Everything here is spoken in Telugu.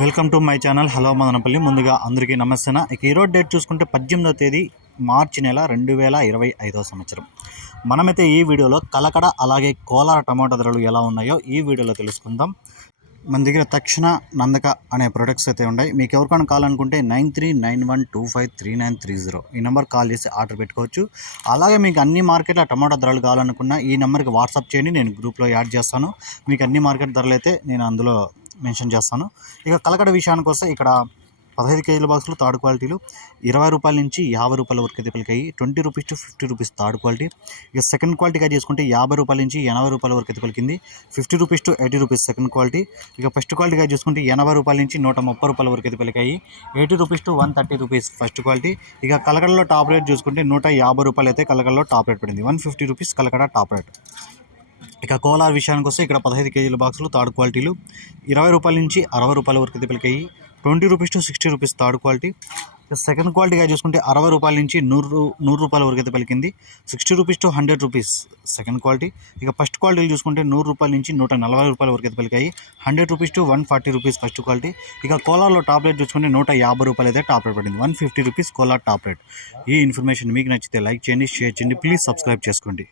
Welcome to my channel. Hello Madanapalle. ముందుగా అందరికీ నమస్తే ఇక ఈరోజు డేట్ చూసుకుంటే పద్దెనిమిదో తేదీ మార్చి నెల రెండు వేల ఇరవై ఐదవ సంవత్సరం. మనమైతే ఈ వీడియోలో కలకడ అలాగే కోలార టమాటా ధరలు ఎలా ఉన్నాయో ఈ వీడియోలో తెలుసుకుందాం. మన దగ్గర తక్షణ నందక అనే ప్రొడక్ట్స్ అయితే ఉన్నాయి. మీకు ఎవరికైనా కావాలనుకుంటే nine three nine one two five three nine three zero ఈ నెంబర్ కాల్ చేసి ఆర్డర్ పెట్టుకోవచ్చు. అలాగే మీకు అన్ని మార్కెట్ల టమాటా ధరలు కావాలనుకున్నా ఈ నెంబర్కి వాట్సాప్ చేయండి. నేను గ్రూప్లో యాడ్ చేస్తాను. మీకు అన్ని మార్కెట్ ధరలు అయితే నేను అందులో మెన్షన్ చేస్తాను. ఇక కలకడ విషయానికి వస్తే ఇక్కడ పదహైదు కేజీల బాక్సులు థర్డ్ క్వాలిటీలు ఇరవై రూపాయల నుంచి యాభై రూపాయల వరకు అయితే పలికాయి twenty rupees to fifty rupees third quality. ఇక సెకండ్ క్వాలిటీగా చేసుకుంటే యాభై రూపాయల నుంచి ఎనభై రూపాయల వరకు అయితే పలికింది. Fifty rupees to eighty rupees second quality. ఇక ఫస్ట్ క్వాలిటీగా చూసుకుంటే ఎనభై రూపాయల నుంచి నూట ముప్పై రూపాయల వరకు అయితే పలికాయి eighty rupees to one thirty rupees first quality. ఇక కలకడలో టాప్ రేట్ చూసుకుంటే నూట యాభై రూపాయలు అయితే కలకడలో టాప్ రేట్ పడింది. One fifty rupees Kalakada top rate. ఇక కోలార్ విషయానికి వస్తే ఇక్కడ పదహైదు కేజీల బాక్సులు థర్డ్ క్వాలిటీలు. ఇరవై రూపాయల నుంచి అరవై రూపాయల వరకు అయితే పలికాయి. Twenty rupees to sixty rupees third quality. ఇక సెకండ్ క్వాలిటీగా చూసుకుంటే అరవై రూపాయల నుంచి నూరు నూరు రూపాయల వరకు అయితే పలికింది. Sixty rupees to hundred rupees second quality. ఇక ఫస్ట్ క్వాలిటీలు చూసుకుంటే నూరు రూపాయల నుంచి నూట నలభై రూపాయల వరకు అయితే పలికాయి. Hundred rupees to one forty rupees first quality. ఇక కోలార్లో టాప్ రేట్ చూసుకుంటే నూట యాభై రూపాయలు అయితే టాప్ రేట్ పడింది. One fifty rupees Kolar top rate. ఈ ఇన్ఫర్మేషన్ మీకు నచ్చితే లైక్ చేయండి షేర్ చేయండి ప్లీజ్ సబ్స్క్రైబ్ చేసుకోండి.